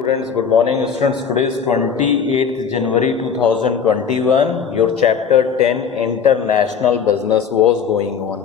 Students, good morning students. Today is 28th January 2021. Your chapter 10 international business was going on.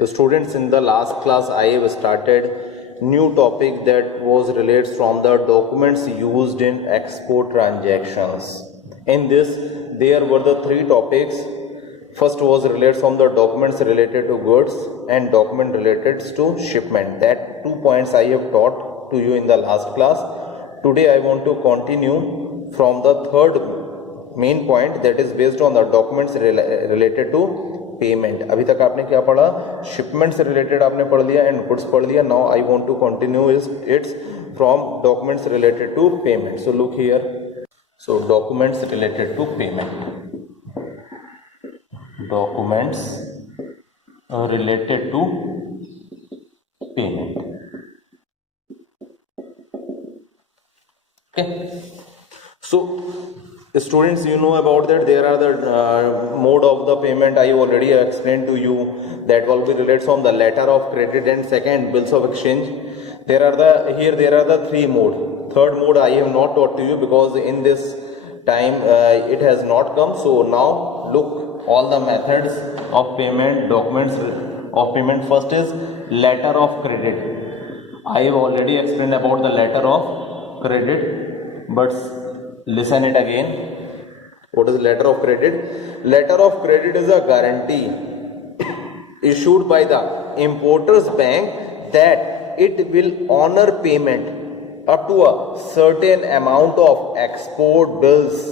The students, in the last class I have started new topic that was relates from the documents used in export transactions. In this there were the three topics. First was related from the documents related to goods and document related to shipment. That 2 points I have taught to you in the last class. Today I want to continue from the third main point, that is based on the documents related to payment. अभी तक आपने क्या पढ़ा? Shipment से related आपने पढ़ लिया and goods पढ़ लिया. Now I want to continue its from documents related to payment. So look here. So documents related to payment. Documents related to payment. Okay. So students, you know about that there are the mode of the payment. I already explained to you that will be related from the letter of credit and second bills of exchange. There are the three mode. Third mode I have not taught to you because in this time it has not come. So now look all the methods of payment, documents of payment. First is letter of credit. I have already explained about the letter of credit, but listen it again. What is letter of credit? Letter of credit is a guarantee issued by the importer's bank that it will honor payment up to a certain amount of export bills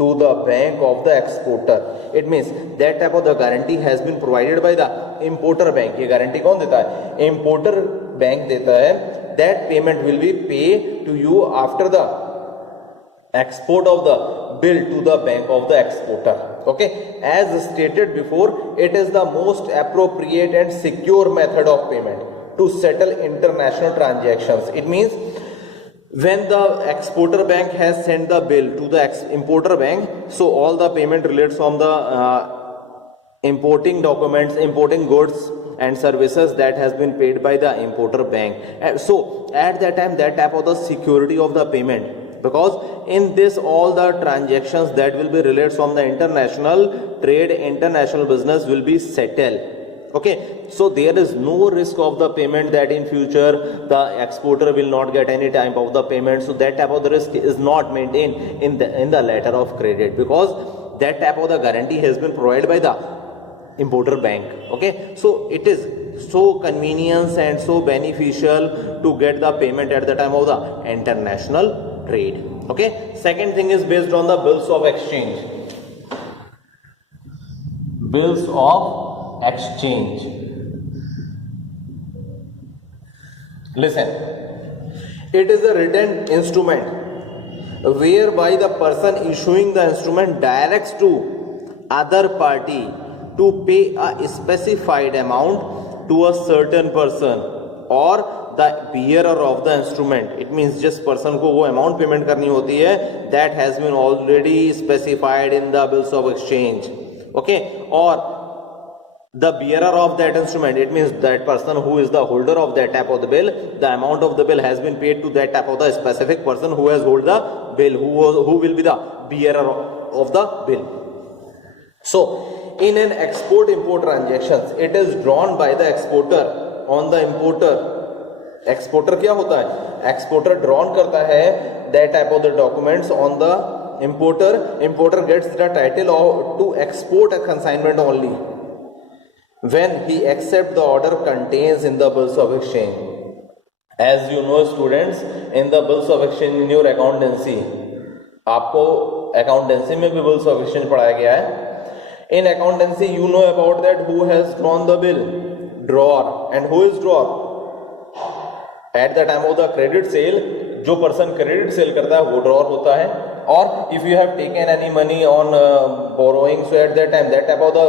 to the bank of the exporter. It means that type of the guarantee has been provided by the importer bank. ये guarantee कौन देता है? Importer bank देता है. That payment will be paid to you after the export of the bill to the bank of the exporter. Okay, as stated before, it is the most appropriate and secure method of payment to settle international transactions. It means when the exporter bank has sent the bill to the importer bank, so all the payment relates from the importing documents, importing goods and services that has been paid by the importer bank. And so at that time, that type of the security of the payment, because in this all the transactions that will be related from the international trade, international business will be settled. Okay, so there is no risk of the payment that in future the exporter will not get any type of the payment. So that type of the risk is not maintained in the letter of credit, because that type of the guarantee has been provided by the importer bank. Okay, so it is so convenience and so beneficial to get the payment at the time of the international trade. Okay, second thing is based on the bills of exchange. Bills of exchange. Listen, it is a written instrument whereby the person issuing the instrument directs to other party to pay a specified amount to a certain person or the bearer of the instrument. It means जिस person को वो amount payment करनी होती है, that has been already specified in the bills of exchange. Okay, or the bearer of that instrument, it means that person who is the holder of that type of the bill, the amount of the bill has been paid to that type of the specific person who has hold the bill, who will be the bearer of the bill. So in an export import transactions, it is drawn by the exporter on the importer. Exporter क्या होता है? Exporter drawn करता है that type of the documents on the importer. Importer gets the title to export a consignment only when he accepts the order contains in the bills of exchange. As you know students, in the bills of exchange in your accountancy, आपको accountancy में भी bills of exchange पढ़ाया गया है. In accountancy, you know about that who has drawn the bill? Drawer. And who is drawer? At the time of the credit sale, जो person credit sale करता है वो drawer होता है. Or if you have taken any money on borrowing, so at that time, that type of the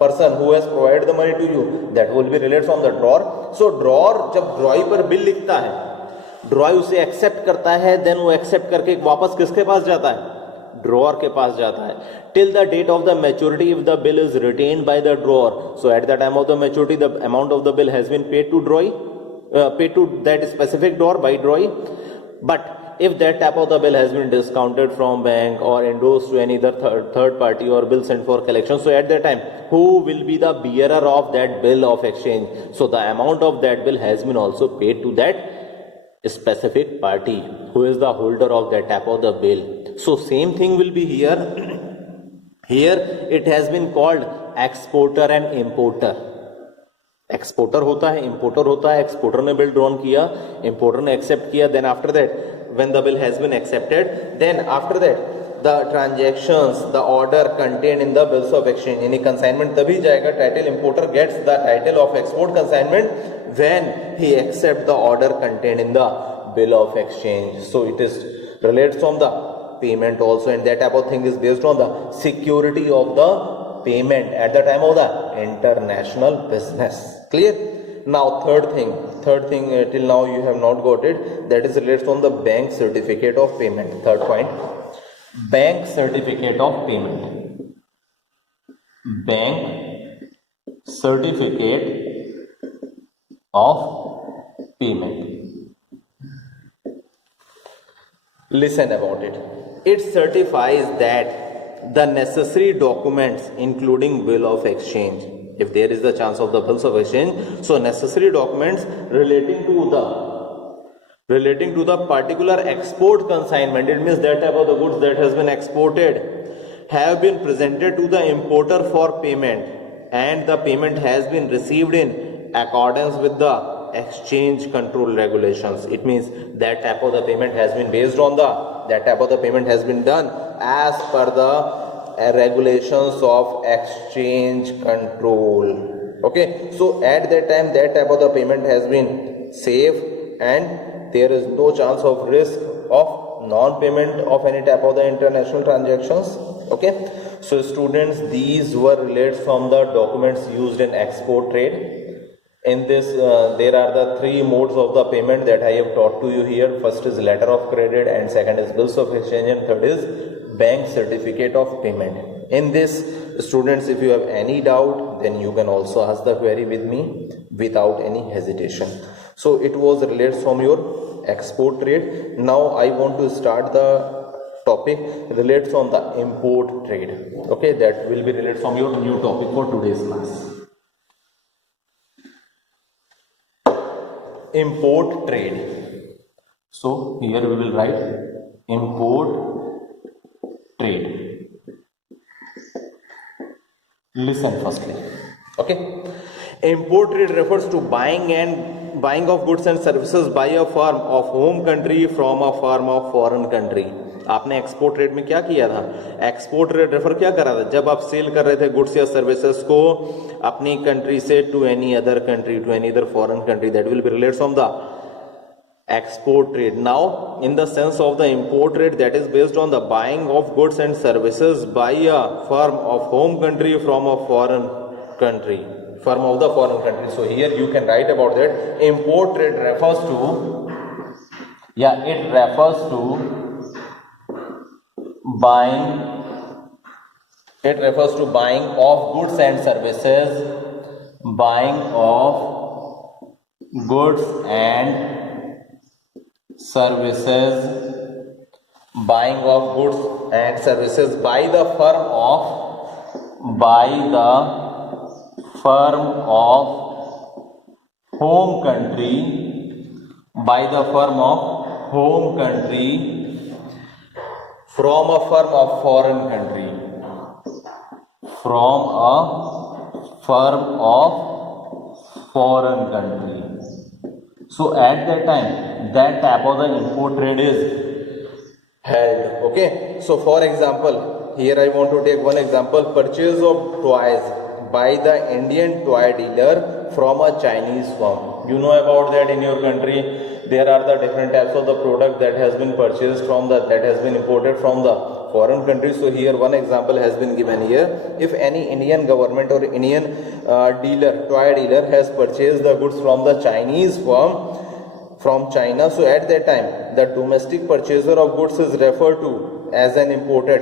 person who has provided the money to you, that will be related from the drawer. So drawer जब drawee पर bill लिखता है, drawee उसे accept करता है, then वो accept करके वापस किसके पास जाता है? Drawer के पास जाता है. Till the date of the maturity, if the bill is retained by the drawer, so at the time of the maturity, the amount of the bill has been paid to drawee, paid to that specific drawer by drawee. But if that type of the bill has been discounted from bank or endorsed to any other third party or bill sent for collection, so at that time, who will be the bearer of that bill of exchange? So the amount of that bill has been also paid to that specific party who is the holder of that type of the bill. So same thing will be here. Here it has been called exporter and importer. Exporter होता है, importer होता है. Exporter ने bill drawn किया, importer ने accept किया. Then after that when the bill has been accepted, then after that the transactions, the order contain in the bills of exchange, यानी consignment तभी जाएगा. Title importer gets the title of export consignment when he accept the order contain in the bill of exchange. So it is relates from the payment also, and that type of thing is based on the security of the payment at the time of the international business. Clear? Now third thing till now you have not got it, that is relates on the bank certificate of payment. Third point, bank certificate of payment. Bank certificate of payment. Listen about it. It certifies that the necessary documents including bill of exchange, if there is the chance of the bills of exchange, so necessary documents relating to the particular export consignment, it means that type of the goods that has been exported, have been presented to the importer for payment, and the payment has been received in accordance with the exchange control regulations. It means that type of the payment has been based on that type of the payment has been done as per the regulations of exchange control. Okay, so at that time that type of the payment has been safe and there is no chance of risk of non-payment of any type of the international transactions. Okay, so students, these were related from the documents used in export trade. In this there are the three modes of the payment that I have taught to you here. First is letter of credit, and second is bills of exchange, and third is bank certificate of payment. In this, students, if you have any doubt, then you can also ask the query with me without any hesitation. So it was related from your export trade. Now I want to start the topic related from the import trade. Okay, that will be related from your new topic for today's class. Import trade. So here we will write import trade. Listen firstly. Okay, import trade refers to buying of goods and services by a firm of home country from a firm of foreign country. आपने export trade में क्या किया था? Export trade refer क्या कर रहा था? जब आप सेल कर रहे थे गुड्स या सर्विसेज को अपनी कंट्री से to any other country, to any other foreign country, that will be related from the export trade. Now in the sense of the import trade, that is based on the buying of goods and services by a firm of home country from a foreign country, firm of the foreign country. So here you can write about that. Import trade refers to buying of goods and services, buying of goods and services, buying of goods and services by the firm of home country, by the firm of home country from a firm of foreign country, from a firm of foreign country. So at that time, that type of the import trade is held. Okay, so for example, here I want to take one example: purchase of toys by the Indian toy dealer from a Chinese firm. You know about that in your country. There are the different types of the product that has been purchased from that has been imported from the foreign countries. So here one example has been given here. If any Indian government or Indian toy dealer has purchased the goods from the Chinese firm from China, so at that time the domestic purchaser of goods is referred to as an importer.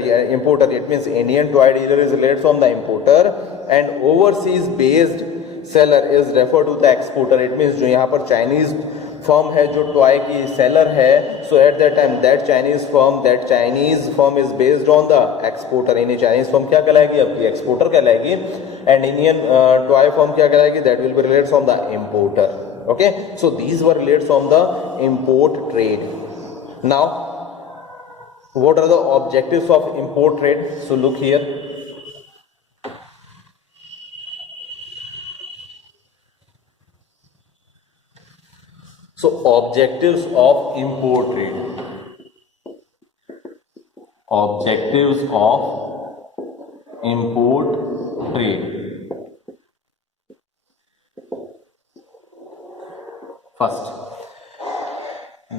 It means Indian toy dealer is related from the importer, and overseas based seller is referred to the exporter. It means जो यहाँ पर Chinese firm है जो toy की seller है, so at that time that Chinese firm is based on the exporter, यानी Chinese firm क्या कहलाएगी, आपकी एक्सपोर्टर कहलाएगी, एंड इंडियन टॉय फर्म क्या कहलाएगी, that will be related from the importer. Okay, so these were related from the import trade. Now what are the objectives of import trade? So look here. So objectives of import trade. Objectives of import trade. First,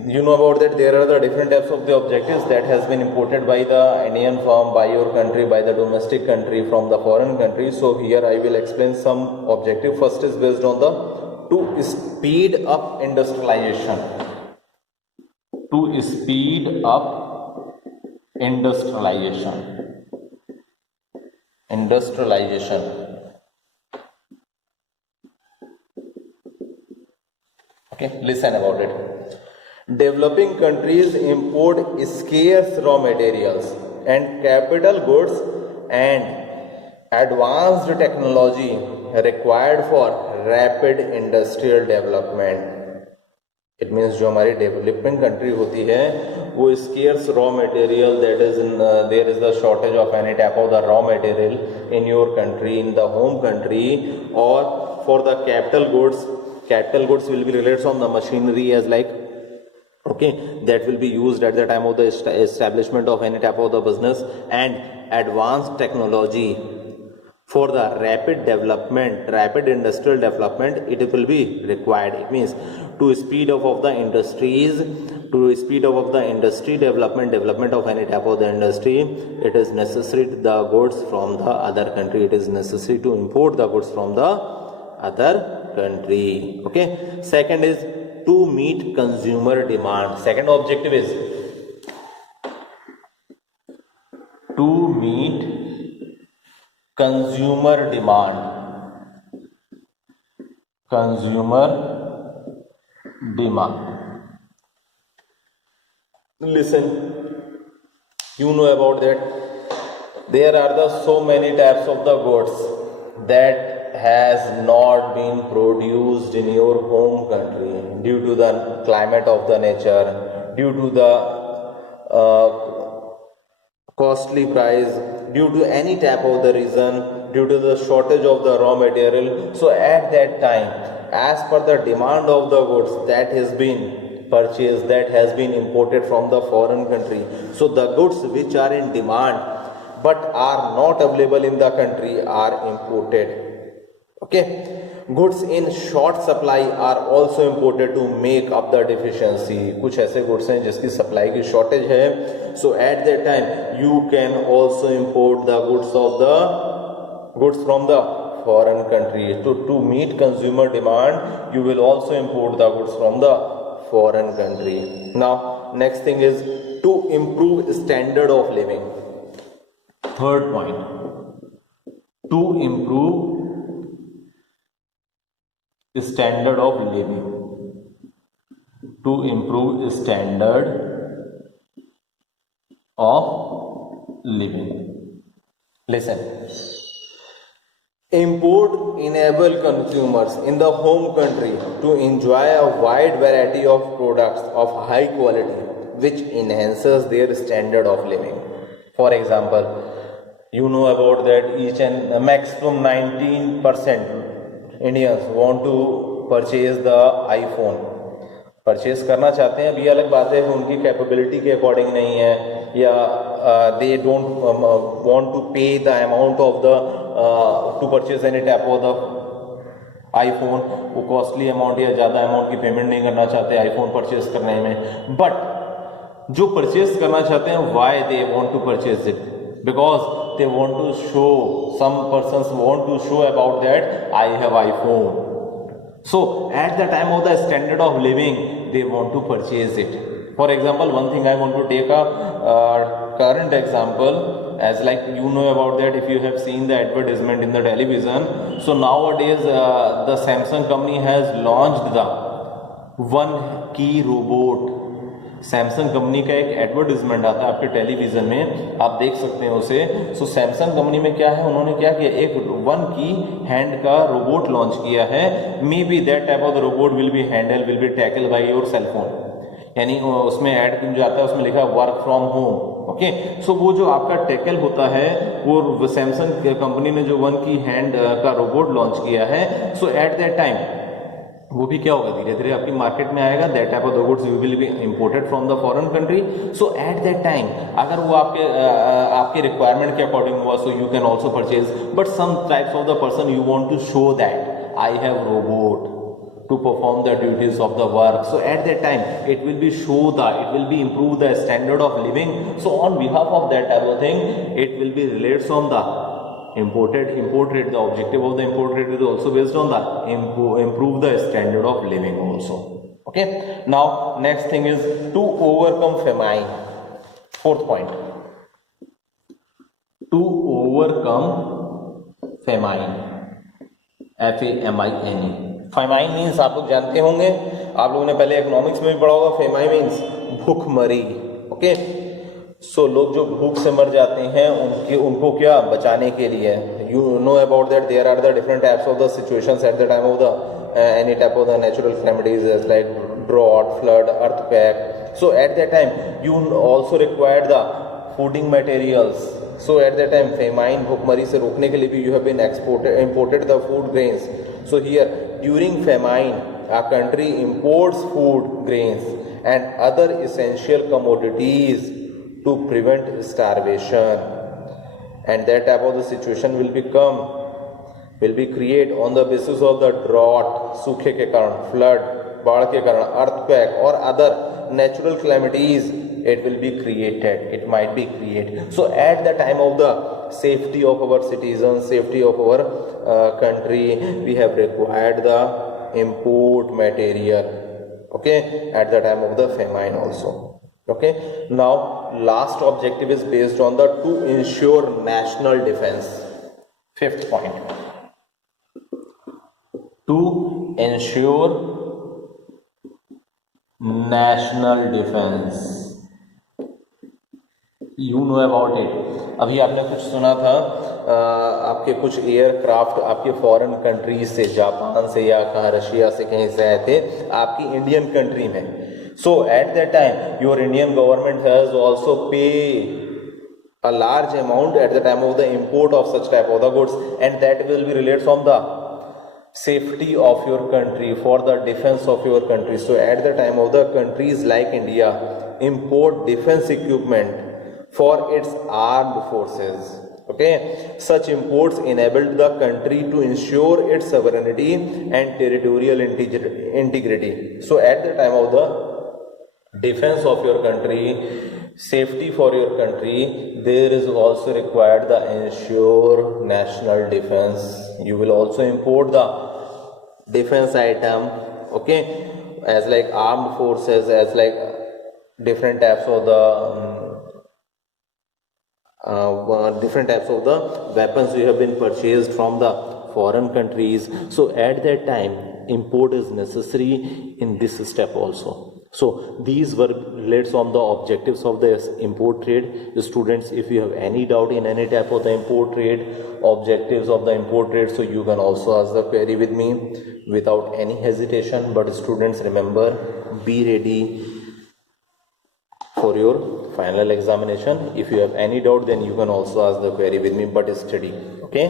you know about that there are the different types of the objectives that has been imported by the Indian firm, by your country, by the domestic country, from the foreign country. So here I will explain some objective. First is based on the to speed up industrialization. To speed up industrialization. Industrialization. Okay, listen about it. Developing countries import scarce raw materials and capital goods and advanced technology required for rapid industrial development. It means जो हमारी developing country होती है वो scarce raw material, that is there is the shortage of any type of the raw material in your country, in the home country, और for the capital goods will be related from the machinery as like, okay, that will be used at the time of the establishment of any type of the business, and advanced technology for the rapid industrial development, it will be required. It means to speed up of the industries, to speed up of the industry development of any type of the industry, it is necessary the goods from the other country, it is necessary to import the goods from the other country. Okay, second is to meet consumer demand. Second objective is to meet consumer demand. Listen, you know about that there are the so many types of the goods that has not been produced in your home country due to the climate of the nature, due to the costly price, due to any type of the reason, due to the shortage of the raw material. So at that time, as per the demand of the goods that has been purchased, that has been imported from the foreign country, so the goods which are in demand but are not available in the country are imported. Okay, goods in short supply are also imported to make up the deficiency. कुछ ऐसे goods हैं जिसकी supply की shortage है, so at that time you can also import the goods from the foreign country. To meet consumer demand, you will also import the goods from the foreign country. Now next thing is to improve standard of living. Third point, to improve standard of living. To improve standard of living. Listen, import enable consumers in the home country to enjoy a wide variety of products of high quality which enhances their standard of living. For example, you know about that each and maximum 19% Indians want to purchase the iPhone, purchase करना चाहते हैं, अभी अलग बात है उनकी capability के according नहीं है, या दे डोंट वांट टू पे the amount of the two purchase any type of the iPhone, वो कॉस्टली अमाउंट या ज़्यादा अमाउंट की पेमेंट नहीं करना चाहते आईफोन परचेज करने में. बट जो परचेज करना चाहते हैं, why they want to purchase it? Because they want to show, some persons want to show about that I have iPhone. So at the time of the standard of living, they want to purchase it. For example, one thing I want to take a current example, as like you know about that if you have seen the advertisement in the television. So nowadays the Samsung company has launched the one की robot. Samsung company का एक advertisement आता है आपके television में, आप देख सकते हैं उसे। सो सैमसंग कंपनी में क्या है, उन्होंने क्या किया, एक वन की हैंड का रोबोट लॉन्च किया है। May be that type of the robot will be handle, will be tackle by your cell phone. यानी उसमें ऐड जो आता है उसमें लिखा है work from home. Okay, so वो जो आपका टैकल होता है, वो सैमसंग कंपनी ने जो वन की हैंड का रोबोट लॉन्च किया है, सो एट दैट टाइम वो भी क्या होगा, धीरे धीरे आपकी मार्केट में आएगा। That type of the goods will be imported from the foreign country. So at that time अगर वो आपके रिक्वायरमेंट के अकॉर्डिंग हुआ, so you can also purchase. But some types of the person you want to show that I have robot to perform the duties of the work, so at that time it will be it will be improve the standard of living. So on behalf of that type of thing, it will be related on the import rate. The objective of the import rate is also based on the improve the standard of living also. Okay, now next thing is to overcome famine. Fourth point, to overcome famine, FAMINE. Famine means आप लोग जानते होंगे, आप लोगों ने पहले economics में भी पढ़ा होगा। फेमाइन मीन्स भूखमरी। ओके, सो लोग जो भूख से मर जाते हैं उनको क्या बचाने के लिए, you know about that there are the different types of the situations at the time of the any type of the natural calamities like drought, flood, earthquake. So at that time you also required the fooding materials. So at that time famine, भूखमरी से रोकने के लिए भी you have been imported the food grains. So here during famine a country imports food grains and other essential commodities to prevent starvation, and that type of the situation will be create on the basis of the drought, सूखे के कारण, flood, बाढ़ के कारण, earthquake और other natural calamities. It will be created, it might be created. So at the time of the safety of our citizens, safety of our country, we have required the import material. Okay, at the time of the famine also. Okay, now last objective is based on the to ensure national defense. Fifth point, to ensure national defense. You know about it. अभी आपने कुछ सुना था, आपके कुछ aircraft आपके foreign countries से, Japan से या कहाँ रशिया से कहीं से आए थे आपकी इंडियन कंट्री में। So at that time your Indian government has also pay a large amount at the time of the import of such type of the goods, and that will be related from the safety of your country, for the defense of your country. So at the time of the countries like India import defense equipment for its armed forces. Okay, such imports enabled the country to ensure its sovereignty and territorial integrity. So at the time of the defense of your country, safety for your country, there is also required the ensure national defense. You will also import the defense item, okay, as like armed forces, as like different types of the different types of the weapons you have been purchased from the foreign countries. So at that time import is necessary in this step also. So these were related on the objectives of the import trade. Students, if you have any doubt in any type of the import trade, objectives of the import trade, so you can also ask the query with me without any hesitation. But students, remember, be ready for your final examination. If you have any doubt, then you can also ask the query with me, but study. Okay.